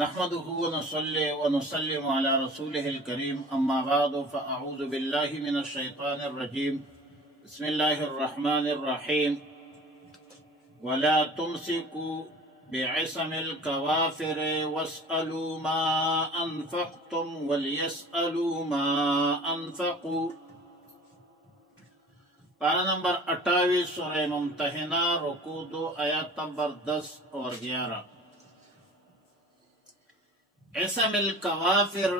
نحمده ونصلي ونسلم على رسوله الكريم أما بعد فأعوذ بالله من الشيطان الرجيم بسم الله الرحمن الرحيم ولا تمسكوا بعصم الكوافر واسألوا ما أنفقتم وليسألوا ما أنفقوا پارہ نمبر 28 سورہ ممتحنہ رکوع 2 آیات نمبر 10 اور 11 عصم الکوافر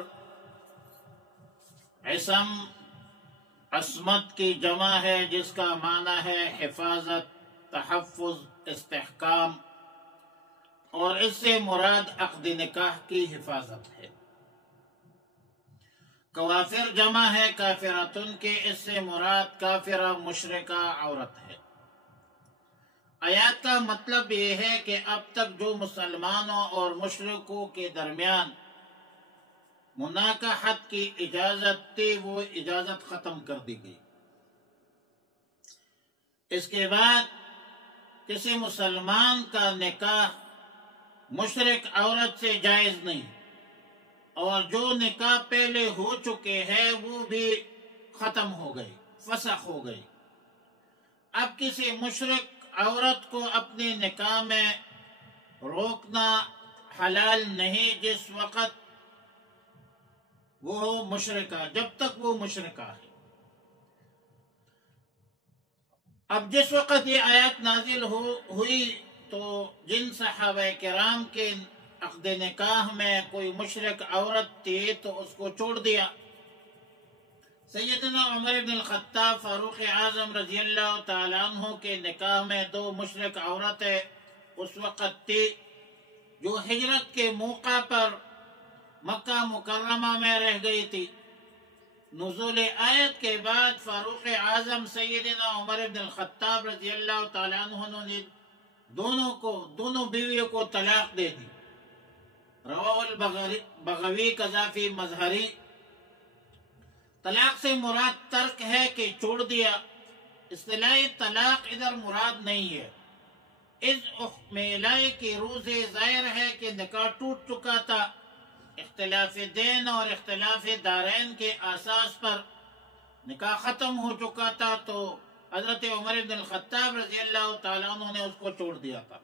عصم عصمت کی جمع ہے جس کا معنی ہے حفاظت، تحفظ، استحکام، اور اس سے مراد عقد نکاح کی حفاظت ہے۔ کوافر جمع ہے کافراتن کے، اس سے مراد کافرہ مشرکہ عورت ہے۔ آیات کا مطلب یہ ہے کہ اب تک جو مسلمانوں اور مشرکوں کے درمیان مناکحت کی اجازت تھی وہ اجازت ختم کر دی گئی۔ اس کے بعد کسی مسلمان کا نکاح مشرک عورت سے جائز نہیں، اور جو نکاح پہلے ہو چکے ہیں وہ بھی ختم ہو گئی، فسخ ہو گئی۔ اب کسی مشرک عورت کو اپنے نکاح میں روکنا حلال نہیں جس وقت وہ مشرکہ، جب تک وہ مشرکہ ہے۔ اب جس وقت یہ آیات نازل ہوئی تو جن صحابہ کرام کے عقد نکاح میں کوئی مشرک عورت تھی تو اس کو چھوڑ دیا۔ سیدنا عمر بن الخطاب فاروق اعظم رضی اللہ تعالیٰ عنہ کے نکاح میں 2 مشرک عورتیں اس وقت تھی جو ہجرت کے موقع پر مکہ مکرمہ میں رہ گئی تھی۔ نزول آیت کے بعد فاروق اعظم سیدنا عمر بن الخطاب رضی اللہ تعالیٰ عنہ نے دونوں بیویوں کو طلاق دے دی۔ رواہ البغوی قذافی مظہری۔ طلاق سے مراد ترک ہے کہ چھوڑ دیا، اصطلاحی طلاق ادھر مراد نہیں ہے۔ اس میلائے کی روح سے ظاہر ہے کہ نکاح ٹوٹ چکا تھا، اختلاف دین اور اختلاف دارین کے اساس پر نکاح ختم ہو چکا تھا، تو حضرت عمر بن الخطاب رضی اللہ تعالیٰ عنہ نے اس کو چھوڑ دیا تھا۔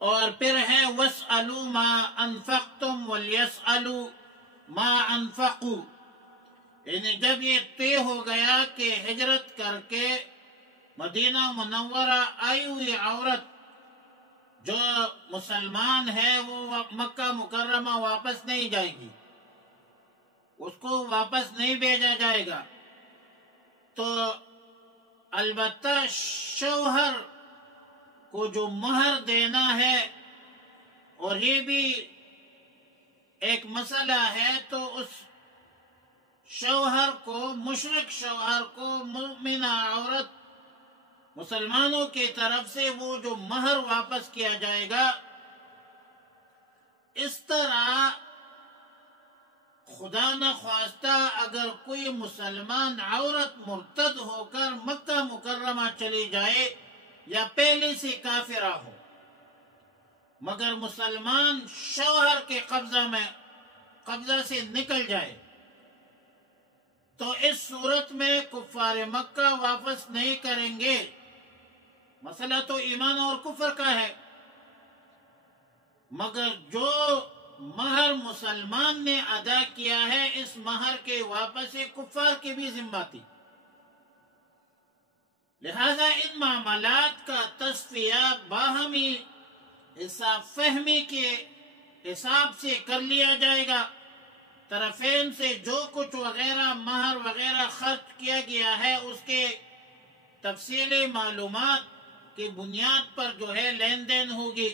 اور پھر ہے وَاسْأَلُوا مَا أَنفَقْتُمْ وَلْيَسْأَلُوا مَا أَنفَقُوا، یعنی جب یہ طے ہو گیا کہ ہجرت کر کے مدینہ منورہ آئی ہوئی عورت جو مسلمان ہے وہ مکہ مکرمہ واپس نہیں جائے گی، اس کو واپس نہیں بھیجا جائے گا، تو البتہ شوہر کو جو مہر دینا ہے، اور یہ بھی ایک مسئلہ ہے، تو اس شوہر کو، مشرک شوہر کو، مومنہ عورت مسلمانوں کی طرف سے وہ جو مہر واپس کیا جائے گا۔ اس طرح خدا نخواستہ اگر کوئی مسلمان عورت مرتد ہو کر مکہ مکرمہ چلی جائے یا پہلے سے کافرہ ہو مگر مسلمان شوہر کے قبضہ سے نکل جائے، تو اس صورت میں کفار مکہ واپس نہیں کریں گے۔ مسئلہ تو ایمان اور کفر کا ہے، مگر جو مہر مسلمان نے ادا کیا ہے اس مہر کے واپس کفار کی بھی ذمہ تھی، لہذا ان معاملات کا تصفیہ باہمی حساب فہمی کے حساب سے کر لیا جائے گا۔ طرفین سے جو کچھ وغیرہ مہر وغیرہ خرچ کیا گیا ہے اس کے تفصیلی معلومات کی بنیاد پر جو ہے لین دین ہوگی۔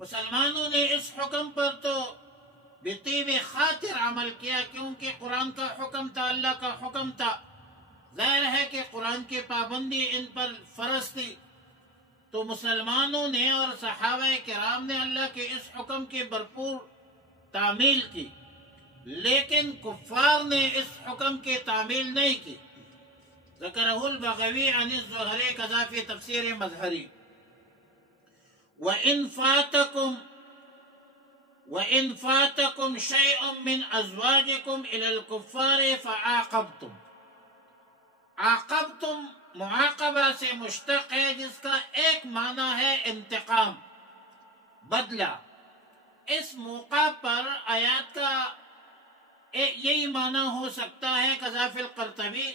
مسلمانوں نے اس حکم پر تو بطیب خاطر عمل کیا کیونکہ قرآن کا حکم تھا، اللہ کا حکم تھا۔ ظاہر ہے کہ قرآن کی پابندی ان پر فرض تھی، تو مسلمانوں نے اور صحابہ کرام نے اللہ کے اس حکم کی بھرپور تعمیل کی، لیکن کفار نے اس حکم کی تعمیل نہیں کی۔ ذکرہ البغوی عن الزہری قذافی تفسیر مظہری۔ وَإِنْ فَاتَكُمْ شَيْءٌ مِّنْ أَزْوَاجِكُمْ إِلَى الْكُفَّارِ فَعَاقَبْتُمْ. عاقبتم معاقبہ سے مشتق ہے، جس کا ایک معنی ہے انتقام، بدلہ۔ اس موقع پر آیات کا یہی معنی ہو سکتا ہے قذافی القرطبی،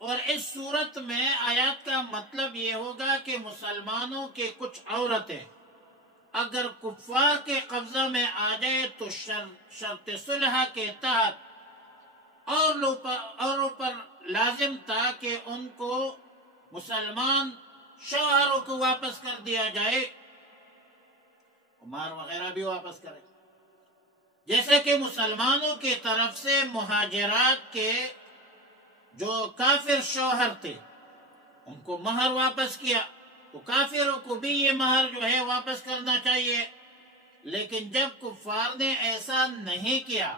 اور اس صورت میں آیات کا مطلب یہ ہوگا کہ مسلمانوں کے کچھ عورتیں اگر کفار کے قبضہ میں آ جائے تو شرط صلح کے تحت اوروں پر لازم تھا کہ ان کو مسلمان شوہروں کو واپس کر دیا جائے، مہر وغیرہ بھی واپس کرے، جیسے کہ مسلمانوں کی طرف سے مہاجرات کے جو کافر شوہر تھے ان کو مہر واپس کیا، تو کافروں کو بھی یہ مہر جو ہے واپس کرنا چاہیے۔ لیکن جب کفار نے ایسا نہیں کیا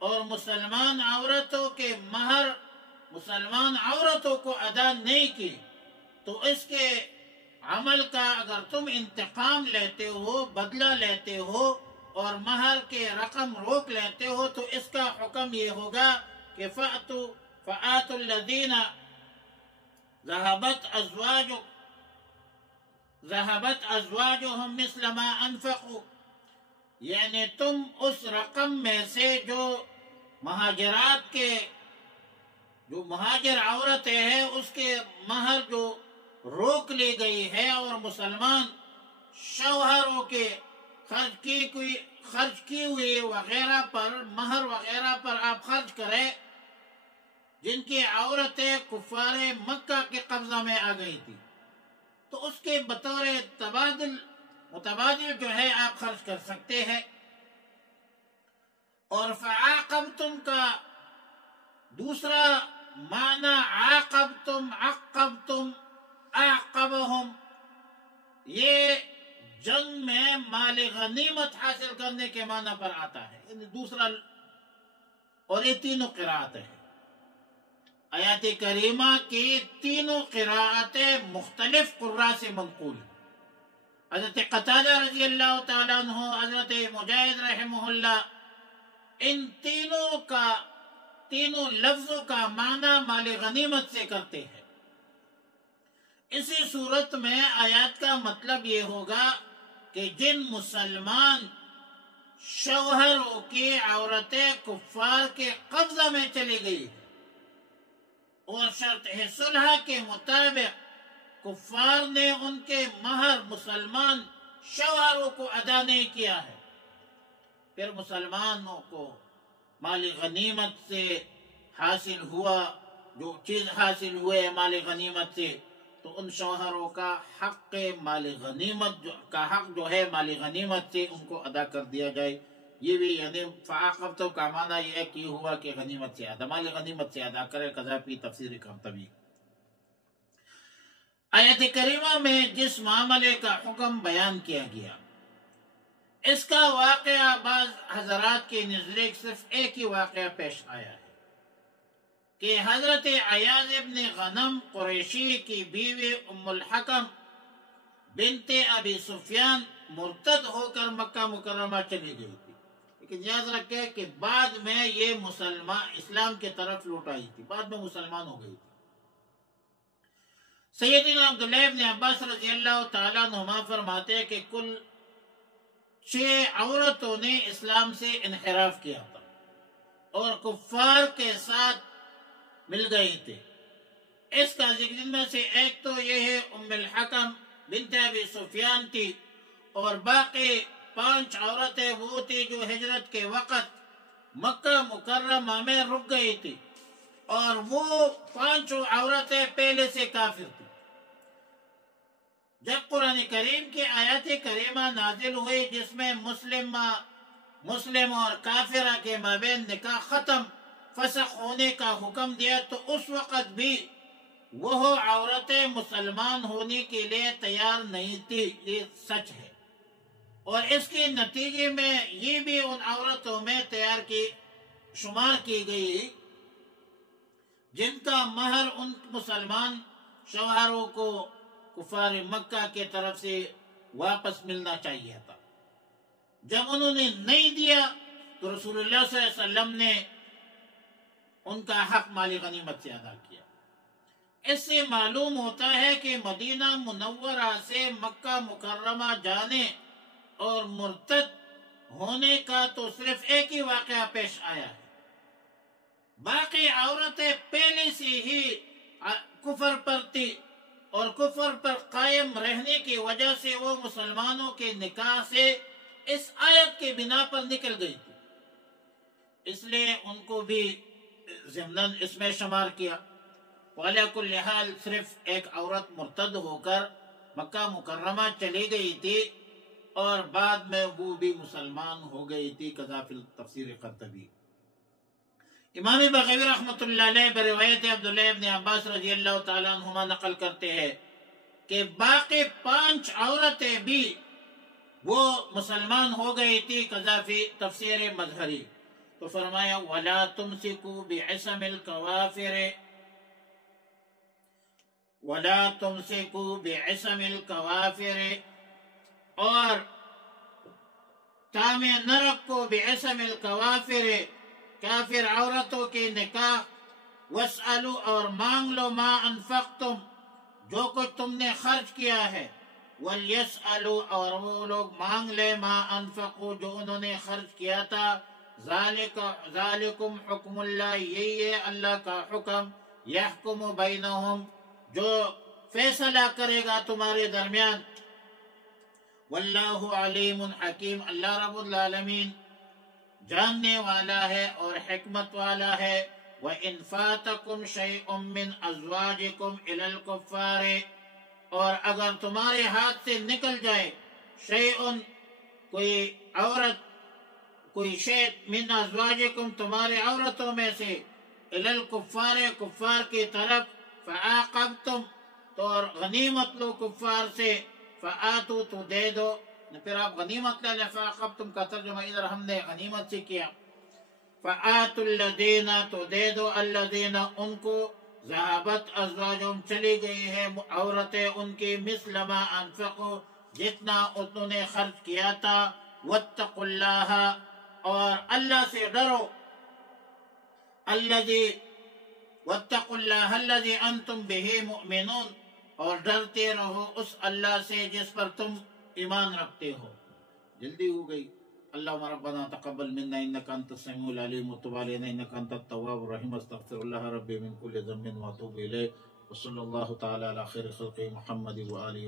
اور مسلمان عورتوں کے مہر مسلمان عورتوں کو ادا نہیں کی، تو اس کے عمل کا اگر تم انتقام لیتے ہو، بدلہ لیتے ہو اور مہر کے رقم روک لیتے ہو، تو اس کا حکم یہ ہوگا کہ فَآتُوا الَّذِينَ ذَهَبَتْ أَزْوَاجُهُمْ مِثْلَ مَا أَنفَقُوا، یعنی تم اس رقم میں سے جو مہاجرات کے جو مہاجر عورتیں ہیں اس کے مہر جو روک لی گئی ہے اور مسلمان شوہروں کے خرچ کی ہوئی وغیرہ پر مہر وغیرہ پر آپ خرچ کریں، جن کی عورتیں کفار مکہ کے قبضہ میں آ گئی تھی، تو اس کے بطور متبادل جو ہے آپ خرچ کر سکتے ہیں۔ اور فعاقبتم کا دوسرا معنی عاقبتم، عقبتم، اعقبہم، یہ جنگ میں مال غنیمت حاصل کرنے کے معنی پر آتا ہے، یعنی دوسرا، اور یہ تینوں قراءتیں ہیں۔ آیات کریمہ کی تینوں قراءتیں مختلف قراء سے منقول ہیں۔ حضرت قتادہ رضی اللہ تعالیٰ عنہ، حضرت مجاہد رحمہ اللہ، ان تینوں لفظوں کا معنی مال غنیمت سے کرتے ہیں۔ اسی صورت میں آیات کا مطلب یہ ہوگا کہ جن مسلمان شوہروں کی عورتیں کفار کے قبضہ میں چلی گئی اور شرط صلح کے مطابق کفار نے ان کے مہر مسلمان شوہروں کو ادا نہیں کیا ہے، پھر مسلمانوں کو مال غنیمت سے حاصل ہوا، جو چیز حاصل ہوئے مال غنیمت سے، تو ان شوہروں کا حق مال غنیمت کا حق جو ہے مال غنیمت سے ان کو ادا کر دیا جائے۔ یہ بھی یعنی فعاقبتم کا معنی یہ کہ ہوا کہ غنیمت سے ادا، مال غنیمت سے ادا کرے، قذافی تفسیر قرطبی۔ آیت کریمہ میں جس معاملے کا حکم بیان کیا گیا، اس کا واقعہ بعض حضرات کے نزدیک صرف ایک ہی واقعہ پیش آیا ہے کہ حضرت عیاض ابن غنم قریشی کی بیوی ام الحکم بنت ابی سفیان مرتد ہو کر مکہ مکرمہ چلی گئی تھی، لیکن یاد رکھیں کہ بعد میں یہ اسلام کی طرف لوٹ آئی تھی، بعد میں مسلمان ہو گئی تھی۔ سیدنا عبداللہ ابن عباس رضی اللہ تعالیٰ عنہما فرماتے کہ کل 6 عورتوں نے اسلام سے انحراف کیا تھا اور کفار کے ساتھ مل گئی تھی۔ اس کا ذکر میں سے ایک تو یہ ہے ام الحکم بنت ابی سفیان تھی، اور باقی 5 عورتیں وہ تھی جو ہجرت کے وقت مکہ مکرمہ میں رک گئی تھی، اور وہ 5 عورتیں پہلے سے کافر تھی۔ جب قرآن کریم کی آیات کریمہ نازل ہوئی جس میں مسلم اور کافرہ کے مابین نکاح ختم فسخ ہونے کا حکم دیا، تو اس وقت بھی وہ عورتیں مسلمان ہونے کے لیے تیار نہیں تھی، یہ سچ ہے، اور اس کے نتیجے میں یہ بھی ان عورتوں میں شمار کی گئی جن کا مہر ان مسلمان شوہروں کو کفار مکہ کے طرف سے واپس ملنا چاہیے تھا۔ جب انہوں نے نہیں دیا تو رسول اللہ صلی اللہ علیہ وسلم نے ان کا حق مال غنیمت سے ادا کیا۔ اس سے معلوم ہوتا ہے کہ مدینہ منورہ سے مکہ مکرمہ جانے اور مرتد ہونے کا تو صرف ایک ہی واقعہ پیش آیا ہے، باقی عورتیں پہلے سے ہی کفر پر تھی اور کفر پر قائم رہنے کی وجہ سے وہ مسلمانوں کے نکاح سے اس آیت کے بنا پر نکل گئی تھی، اس لیے ان کو بھی ضمناً اس میں شمار کیا۔ وعلیٰ کل حال صرف ایک عورت مرتد ہو کر مکہ مکرمہ چلی گئی تھی اور بعد میں وہ بھی مسلمان ہو گئی تھی، کذا فی تفسیر قرطبی۔ امام بغوی رحمۃ اللہ علیہ بروایت عبداللہ ابن عباس رضی اللہ تعالیٰ عنہما نقل کرتے ہیں کہ باقی 5 عورتیں بھی وہ مسلمان ہو گئی تھی، کذا فی تفسیر مظہری۔ تو فرمایا وَلَا تُمْسِكُوا بِعِصَمِ الْكَوَافِرِ وَلَا تُمْسِكُوا بِعِصَمِ الْكَوَافِرِ، اور تامے نہ رکھو بعصم الکوافر، کافر عورتوں کے نکاح، واسألوا، اور مانگ لو ما انفقتم، جو کچھ تم نے خرچ کیا ہے، ولیسألوا، اور وہ لوگ مانگ لے ما انفقوا، جو انہوں نے خرچ کیا تھا، ذالکم حکم اللہ، یہی ہے اللہ کا حکم، یحکم بینہم، جو فیصلہ کرے گا تمہارے درمیان، واللہ علیم حکیم، اللہ رب العالمین جاننے والا ہے اور حکمت والا ہے۔ وَإِنْ فَاتَكُمْ شَيْءٌ مِّنْ أَزْوَاجِكُمْ إِلَى الْكُفَّارِ، اور اگر تمہارے ہاتھ سے نکل جائے شیءٌ، کوئی عورت، کوئی شیء، من ازواجکم، تمہارے عورتوں میں سے، الی الکفار، کفار کی طرف، فعاقبتم، تو اور غنیمت لو کفار سے، فآتو، تو دے دو، پھر آپ غنیمت لے لیں، فعاقبتم کا ترجمہ ادھر ہم نے غنیمت سے کیا، فآتو الذین، تو دے دو، الذین، ان کو، ذہبت ازواجہم، چلی گئی ہے عورتیں ان کی، مثل ما انفقوا، جتنا انہوں نے خرچ کیا تھا، واتقوا اللہ، اور اللہ سے ڈرو، الذی، واتقوا اللہ الذی انتم بہ مؤمنون، اور ڈرتے رہو اس اللہ سے جس پر تم ایمان رکھتے ہو۔ جلدی ہو گئی۔ اللہم ربنا تقبل منا انک انت السمیع العلیم وتب علینا انک انت التواب الرحیم، استغفر اللہ ربی من کل ذنب واتوب الیہ، وصلی اللہ تعالی علی خیر خلقہ محمد وآلہ